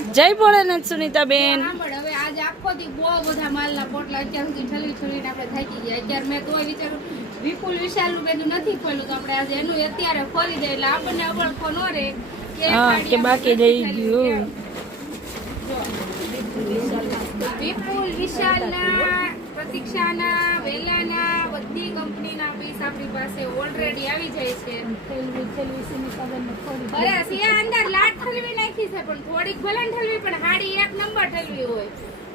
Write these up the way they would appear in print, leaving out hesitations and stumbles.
જય ભોળાનાથ સુનીતાબેન. હવે આજે આખો દી બહુ બધા માલના પોટલા અત્યાર સુધી ઠલવીને આપણે થાકી ગયા. અત્યારે મેં તો વિચાર્યું વિપુલ વિશાલનું બેનું નથી ખોલ્યું તો આપણે આજે એનું અત્યારે ખોલી દે એટલે આપણને અવળખો ન રહે કે બાકી રહી ગયું. વિપુલ વિશાલના, પ્રતીક્ષાના, વેલાના બધી કંપનીના પીસ આપણી પાસે ઓલરેડી આવી જાય છે. અરે સિયા અંદર લાટ ઠલવી નાખી છે પણ થોડીક ભલે ઠલવી પણ હાડી એક નંબર ઠલવી હોય.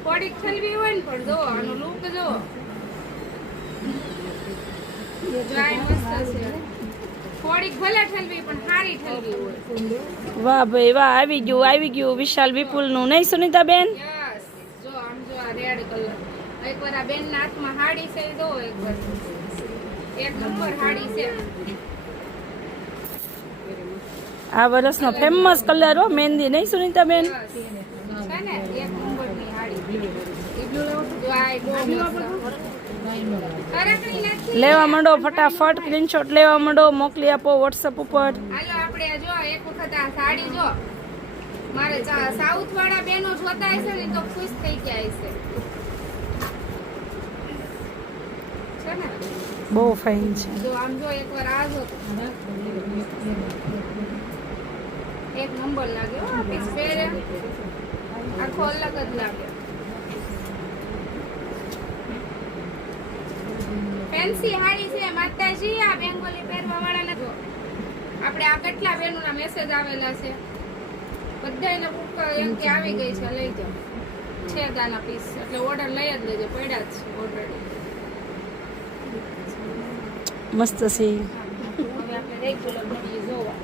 થોડીક ઠલવી હોય ને પણ જો આનો લુક જો જોઈ મસ્ત છે. થોડીક ભલે ઠલવી પણ હારી ઠલવી હોય. વાહ ભાઈ વાહ, આવી ગયું વિશાલ વિપુલ નું નહીં સુનીતાબેન? યસ, જો આમ જો આ રેડ કલર એકવાર આ બેન ના હાથમાં હાડી છે જો એકવાર એક નંબર હાડી છે. આ વર્ષનો ફેમસ કલર હો મહેંદી, નહીં સુનીતાબેન? છે ને એક નંબરની હાડી. જો આ બહુ ખરેખર નથી. લેવા માંડો ફટાફટ, સ્ક્રીનશોટ લેવા માંડો, મોકલી આપો વોટ્સઅપ ઉપર. હાલો આપણે જો એક વખત આ સાડી જો મારે સાઉથ વાળા બેનો જોતા હશે ને તો ખુશ થઈ ગયા હશે. છે ને બહુ ફાઇન છે. જો આમ જો એકવાર આ જો એક નંબર લાગે હો. આ પીસ પહેરે આખો અલગ જ લાગે. ફેન્સી હાડી છે માતાજી. આ બેંગોલી પહેરવા વાળા નથી. આપણે આ કેટલા બેનોના મેસેજ આવેલા છે બધાયને બુક એમ કે આવી ગઈ છે લઈ જાઓ. છે દાના પીસ એટલે ઓર્ડર લઈ જ લેજો, પડ્યા જ છે ઓલરેડી. મસ્ત છે. હવે આપણે રેગ્યુલર બધી જોવા